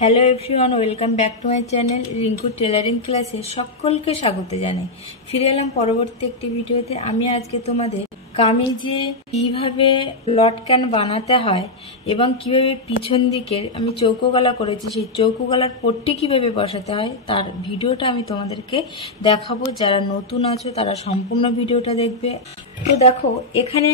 Hello everyone, welcome back to my channel Rinku tailoring ক্লাসে সকলকে স্বাগত জানাই। ফিরে এলাম পরবর্তী একটি ভিডিওতে। আমি আজকে তোমাদের কামিজে কিভাবে লটকান বানাতে হয় এবং কিভাবে পিছন দিকের আমি চৌকো গলা করেছি সেই চৌকো গলার পট্টি কিভাবে বসাতে হয় তার ভিডিওটা আমি তোমাদেরকে দেখাবো। যারা নতুন আছো তারা সম্পূর্ণ ভিডিওটা দেখবে। তো দেখো, এখানে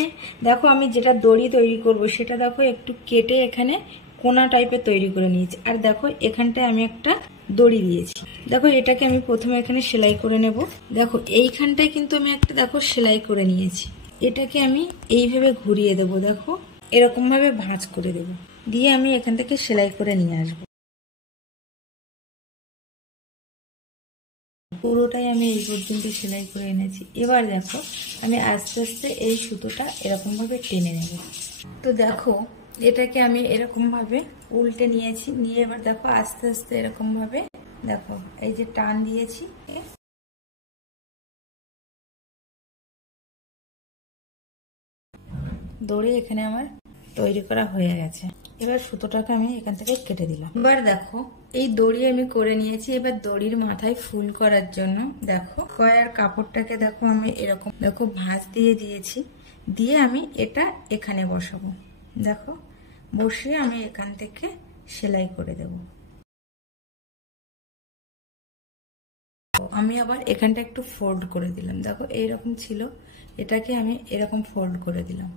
দেখো আমি যেটা দড়ি তৈরি করব সেটা দেখো একটু কেটে এখানে কোনা টাইপের তৈরি করে নিয়েছি। আর দেখো এখানটায় আমি একটা দড়ি দিয়েছি। দেখো এটাকে আমি প্রথমে এখানে সেলাই করে নেব। দেখো এইখানটায় কিন্তু আমি একটা দেখো সেলাই করে নিয়েছি। এটাকে আমি এইভাবে ঘুরিয়ে দেব। দেখো এরকম ভাবে ভাঁজ করে দেব, দিয়ে আমি এখান থেকে সেলাই করে নিয়ে আসবো। পুরোটাই আমি এই পর্যন্ত সেলাই করে এনেছি। এবার দেখো আমি আস্তে আস্তে এই সুতোটা এরকম ভাবে টেনে নেব। তো দেখো এটাকে আমি এরকম ভাবে উল্টে নিয়েছি, নিয়ে এবার দেখো আস্তে আস্তে এরকম ভাবে দেখো এই যে টান দিয়েছি, দড়ি এখানে আমার তৈরি করা হয়ে গেছে। এবার সুতোটাকে আমি এখান থেকে কেটে দিলাম। এবার দেখো এই দড়ি আমি করে নিয়েছি। এবার দড়ির মাথায় ফুল করার জন্য দেখো কয়ার কাপড়টাকে দেখো আমি এরকম দেখো ভাঁজ দিয়ে দিয়েছি, দিয়ে আমি এটা এখানে বসাবো। দেখো বসিয়ে আমি এখান থেকে সেলাই করে দেব। আমি আবার এখানটা একটু ফোল্ড করে দিলাম। দেখো এইরকম ছিল, এটাকে আমি এরকম ফোল্ড করে দিলাম।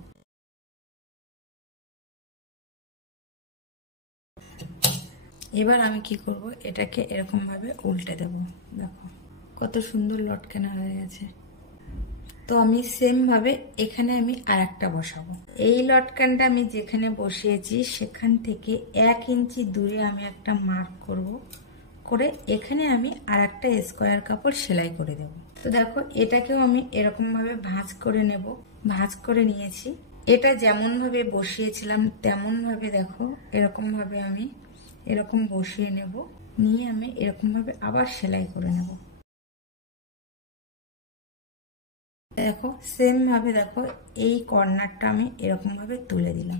এবার আমি কি করব, এটাকে এরকম ভাবে উল্টে দেব। দেখো কত সুন্দর লটকানা হয়ে গেছে। তো আমি সেম ভাবে এখানে আমি আর একটা বসাবো। এই লটকানটা আমি যেখানে বসিয়েছি সেখান থেকে 1 ইঞ্চি দূরে আমি একটা মার্ক করব, করে এখানে আমি আর একটা স্কোয়ার কাপড় সেলাই করে দেব। তো দেখো এটাকেও আমি এরকম ভাবে ভাঁজ করে নেব। ভাঁজ করে নিয়েছি। এটা যেমন ভাবে বসিয়েছিলাম তেমন ভাবে দেখো এরকম ভাবে আমি এরকম বসিয়ে নেব, নিয়ে আমি এরকম ভাবে আবার সেলাই করে নেব। দেখো সেম ভাবে দেখো এই কর্নারটা আমি এরকম ভাবে তুলে দিলাম,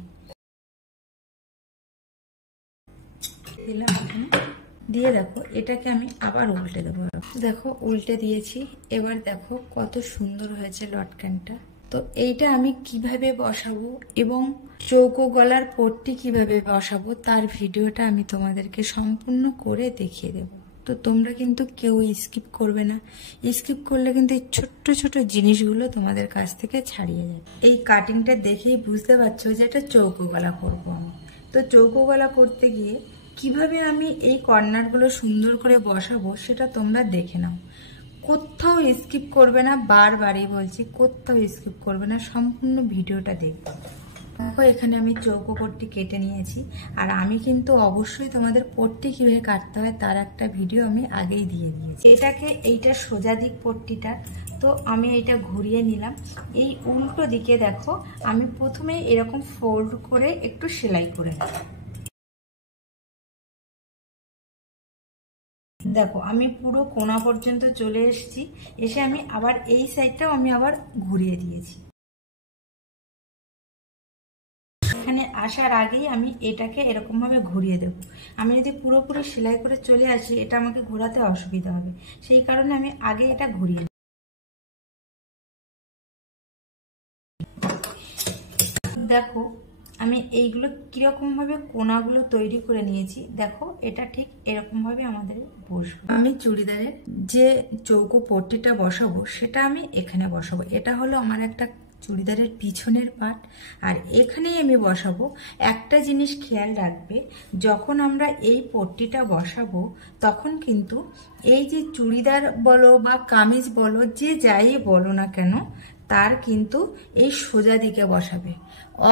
দিয়ে দেখো এটাকে আমি আবার উল্টে দেবো। দেখো উল্টে দিয়েছি। এবার দেখো কত সুন্দর হয়েছে লটকানটা। তো এইটা আমি কিভাবে বসাবো এবং চৌকো গলার পট্টি কিভাবে বসাবো তার ভিডিওটা আমি তোমাদেরকে সম্পূর্ণ করে দেখিয়ে দেবো। তো তোমরা কিন্তু কেউ স্কিপ করবে না। স্কিপ করলে কিন্তু এই ছোট্ট ছোট জিনিসগুলো তোমাদের কাছ থেকে ছাড়িয়ে যাবে। এই কাটিংটা দেখেই বুঝতে পারছো যে এটা চৌকো গলা করবো আমি। তো চৌকো গলা করতে গিয়ে কিভাবে আমি এই কর্নারগুলো সুন্দর করে বসাবো সেটা তোমরা দেখে নাও। কোথাও স্কিপ করবে না, বারবারই বলছি কোথাও স্কিপ করবে না, সম্পূর্ণ ভিডিওটা দেখবে। দেখো এখানে আমি চৌকো পট্টি কেটে নিয়েছি। আর আমি কিন্তু অবশ্যই তোমাদের পট্টি কিভাবে কাটতে হয় তার একটা ভিডিও আমি আগেই দিয়ে দিয়েছি। এইটা সোজা দিক পট্টিটা। তো আমি এইটা ঘুরিয়ে নিলাম। এই উল্টো দিকে দেখো আমি প্রথমে এরকম ফোল্ড করে একটু সেলাই করে নেব। দেখো আমি পুরো কোনা পর্যন্ত চলে এসেছি। এসে আমি আবার এই সাইডটাও আমি আবার ঘুরিয়ে দিয়েছি। এখানে আসার আগেই আমি এটাকে এরকম ভাবে ঘুরিয়ে দেব। আমি যদি পুরোপুরি সেলাই করে চলে আসি এটা আমাকে ঘোরাতে অসুবিধা হবে, সেই কারণে আমি আগে এটা ঘুরিয়ে দেব। দেখো আমি এইগুলো কিরকম ভাবে কোনাগুলো তৈরি করে নিয়েছি। দেখো এটা ঠিক এরকম ভাবে আমাদের বসবে। আমি চুড়িদারের যে চৌকো পট্টিটা বসাবো সেটা আমি এখানে বসাবো। এটা হলো আমার একটা চুড়িদারের পিছনের পার্ট, আর এখানেই আমি বসাবো। একটা জিনিস খেয়াল রাখবে, যখন আমরা এই পট্টিটা বসাবো তখন কিন্তু এই যে চুড়িদার বলো বা কামিজ বলো যে যাই বলো না কেন তার কিন্তু এই সোজা দিকে বসাবে।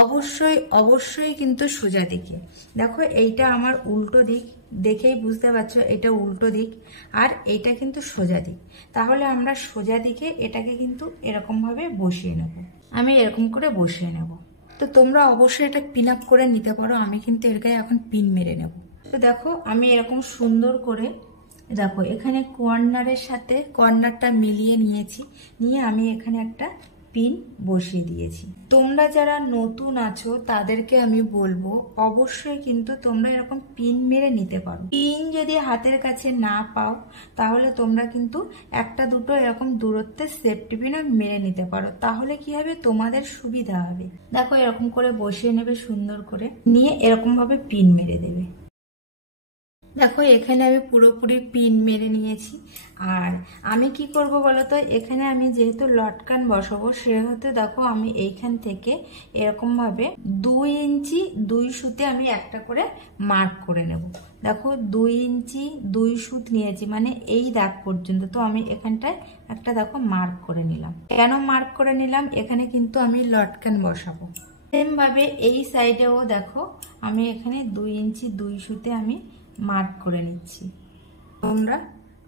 অবশ্যই অবশ্যই কিন্তু সোজা দিকে। দেখো এইটা আমার উল্টো দিক, দেখেই বুঝতে পারছো এটা উল্টো দিক, আর এইটা কিন্তু সোজা দিক। তাহলে আমরা সোজা দিকে এটাকে কিন্তু এরকম ভাবে বসিয়ে নেব। আমি এরকম করে বসিয়ে নেব। তো তোমরা অবশ্যই এটা পিন আপ করে নিতে পারো, আমি কিন্তু এর গায়ে এখন পিন মেরে নেব। তো দেখো আমি এরকম সুন্দর করে দেখো এখানে কর্নারের সাথে কর্নারটা মিলিয়ে নিয়েছি, নিয়ে আমি এখানে একটা পিন বসিয়ে দিয়েছি। তোমরা যারা নতুন আছো তাদেরকে আমি বলবো অবশ্যই কিন্তু তোমরা এরকম পিন মেরে নিতে পারো। পিন যদি হাতের কাছে না পাও তাহলে তোমরা কিন্তু একটা দুটো এরকম দূরত্বে সেফটি পিনও মেরে নিতে পারো, তাহলে কি হবে তোমাদের সুবিধা হবে। দেখো এরকম করে বসিয়ে নেবে সুন্দর করে, নিয়ে এরকম ভাবে পিন মেরে দেবে। দেখো এখানে আমি পুরোপুরি পিন মেরে নিয়েছি। আর আমি কি করব বলো তো, এখানে আমি যেহেতু লটকান বসাবো সেহেতু দেখো আমি এইখান থেকে এরকম ভাবে 2 ইঞ্চি 2 সুতে আমি একটা করে মার্ক করে নেব। দেখো 2 ইঞ্চি 2 সুত নিয়েছি, মানে এই দাগ পর্যন্ত। তো আমি এখানটায় একটা দেখো মার্ক করে নিলাম। কেন মার্ক করে নিলাম, এখানে কিন্তু আমি লটকান বসাবো। সেম ভাবে এই সাইডেও দেখো আমি এখানে 2 ইঞ্চি 2 সুতে আমি মার্ক করে নিচ্ছি। তোমরা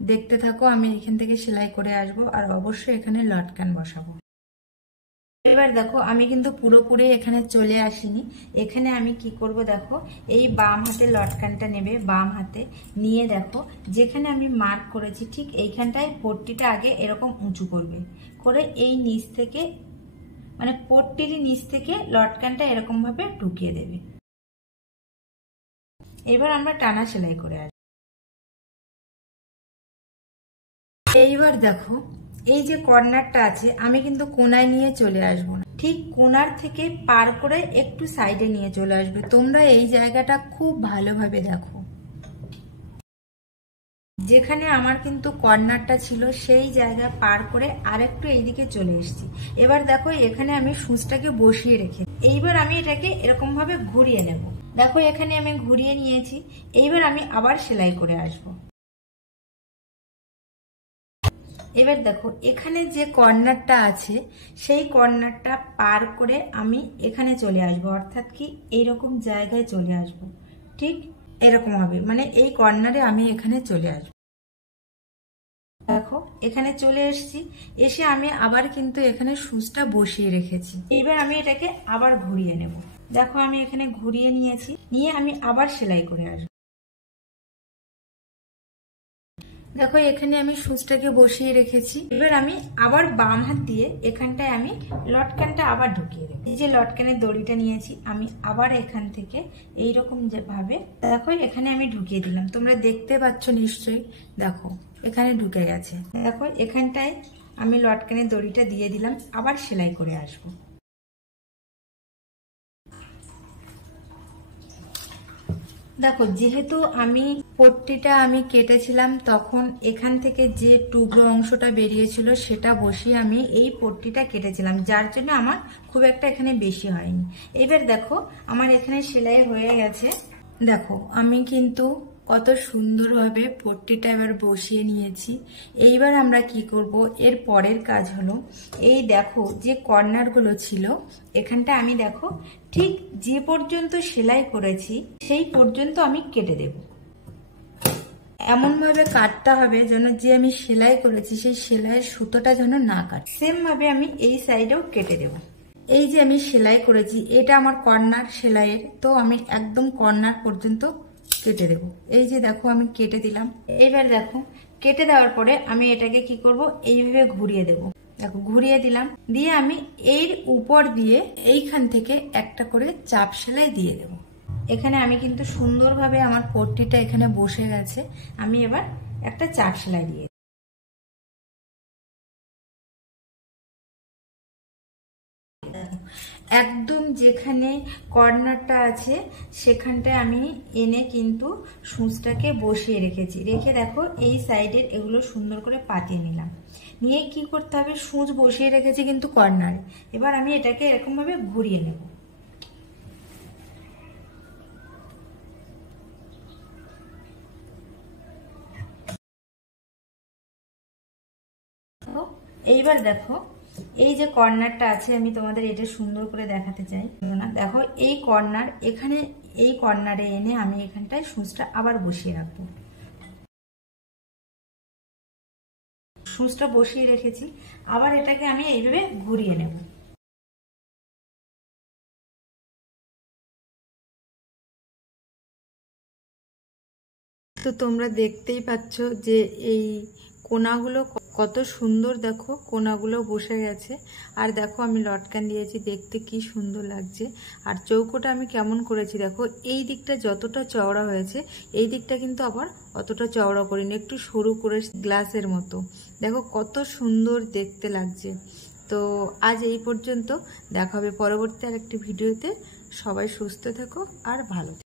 দেখতে থাকো, আমি এখান থেকে সেলাই করে আসবো আর অবশ্যই এখানে লটকান বসাবো। এবার দেখো আমি কিন্তু পুরোপুরি এখানে চলে আসিনি। এখানে আমি কি করব দেখো, এই বাম হাতে লটকানটা নেবে, বাম হাতে নিয়ে দেখো যেখানে আমি মার্ক করেছি ঠিক এইখানটায় পট্টিটা আগে এরকম উঁচু করবে, করে এই নিচ থেকে মানে পট্টির নিচ থেকে লটকানটা এরকম ভাবে ঢুকিয়ে দেবে। এবার আমরা টানা সেলাই করে আসবো। এইবার দেখো এই যে কর্নারটা আছে আমি কিন্তু কোনায় নিয়ে চলে আসবো না, ঠিক কোনার থেকে পার করে একটু সাইডে নিয়ে চলে আসবে। তোমরা এই জায়গাটা খুব ভালোভাবে দেখো, যেখানে আমার কিন্তু কর্নারটা ছিল সেই জায়গা পার করে আরেকটু এইদিকে চলে এসেছি। এবার দেখো এখানে আমি সূচটাকে বসিয়ে রেখে এইবার আমি এটাকে এরকম ভাবে ঘুরিয়ে নেব। দেখো এখানে আমি ঘুরিয়ে নিয়েছি। এইবার আমি আবার সেলাই করে আসবো। এবার দেখো এখানে যে কর্নারটা আছে সেই কর্নারটা পার করে আমি এখানে চলে আসব, অর্থাৎ কি এইরকম জায়গায় চলে আসব। ঠিক এরকম হবে, মানে এই কর্নারে আমি এখানে চলে আসব। দেখো এখানে চলে এসেছি, এসে আমি আবার কিন্তু এখানে সূচটা বসিয়ে রেখেছি। এবার আমি এটাকে আবার ঘুরিয়ে নেব। দেখো আমি এখানে ঘুরিয়ে নিয়েছি, নিয়ে আমি আবার সেলাই করে আসবো। দেখো এখানে আমি সূচটাকে বসিয়ে রেখেছি। এবার আমি আবার বাম হাত দিয়ে এখানটায় আমি লটকানটা আবার ঢুকিয়ে দেবো। এই যে লটকানের দড়িটা নিয়েছি আমি আবার এখান থেকে এইরকম যে ভাবে দেখো এখানে আমি ঢুকিয়ে দিলাম। তোমরা দেখতে পাচ্ছ নিশ্চয়ই, দেখো এখানে ঢুকে গেছে। দেখো এখানটায় আমি লটকানের দড়িটা দিয়ে দিলাম, আবার সেলাই করে আসবো। দেখো যেহেতু আমি পট্টিটা আমি কেটেছিলাম তখন এখান থেকে যে টুকরো অংশটা বেরিয়েছিল সেটা বসিয়ে আমি এই পট্টিটা কেটেছিলাম, যার জন্য আমার খুব একটা এখানে বেশি হয়নি। এবার দেখো আমার এখানে সেলাই হয়ে গেছে। দেখো আমি কিন্তু কত সুন্দরভাবে পট্টিটা এবার বসিয়ে নিয়েছি। এইবার আমরা কি করব, এর পরের কাজ হলো এই দেখো যে কর্নারগুলো ছিল এখানটা আমি দেখো ঠিক যে পর্যন্ত সেলাই করেছি সেই পর্যন্ত আমি কেটে দেব। এমন ভাবে কাটতে হবে যেন যে আমি সেলাই করেছি সেই সেলাইয়ের সুতোটা যেন না কাটে। সেম ভাবে আমি এই সাইডেও কেটে দেব। এই যে আমি সেলাই করেছি এটা আমার কর্নার সেলাইয়ের, তো আমি একদম কর্নার পর্যন্ত কেটে দেব। এই যে দেখো আমি কেটে দিলাম। এবার দেখো কেটে দেওয়ার পরে আমি এটাকে কি করব, এইভাবে ঘুরিয়ে দেব। দেখো ঘুরিয়ে দিলাম, দিয়ে আমি এর উপর দিয়ে এইখান থেকে একটা করে চাপ সেলাই দিয়ে দেব। এখানে আমি কিন্তু সুন্দরভাবে আমার পট্টিটা এখানে বসে গেছে। আমি এবার একটা চাপ সেলাই দিয়ে একদম যেখানে কর্নারটা আছে সেখানটায় আমি এনে কিন্তু সূচটাকে বসিয়ে রেখেছি। রেখে দেখো এই সাইডের এগুলো সুন্দর করে পাতিয়ে নিলাম। নিয়ে কি করতে হবে, সূচ বসিয়ে রেখেছি কিন্তু কর্নারে। এবার আমি এটাকে এরকম ভাবে ঘুরিয়ে নেব। এইবার দেখো এই যে কর্নারটা আছে আমি তোমাদের এটা সুন্দর করে দেখাতে চাই না। দেখো এই কর্নার এখানে এই কর্নারে এনে আমি এখানটায় সূচটা আবার বসিয়ে রাখবো। সূচটা বসিয়ে রেখেছি, আবার এটাকে আমি এইভাবে ঘুরিয়ে নেব। তো তোমরা দেখতেই পাচ্ছ যে এই কোনাগুলো কত সুন্দর দেখো কোনাগুলো বসে গেছে। আর দেখো আমি লটকান দিয়েছি, দেখতে কি সুন্দর লাগছে। আর চৌকোটা আমি কেমন করেছি দেখো, এই দিকটা যতটা চওড়া হয়েছে এই দিকটা কিন্তু আবার অতটা চওড়া করিনি, একটু সরু করে গ্লাসের মতো। দেখো কত সুন্দর দেখতে লাগছে। তো আজ এই পর্যন্ত, দেখা হবে পরবর্তী আরেকটি ভিডিওতে। সবাই সুস্থ থেকো আর ভালো থেকো।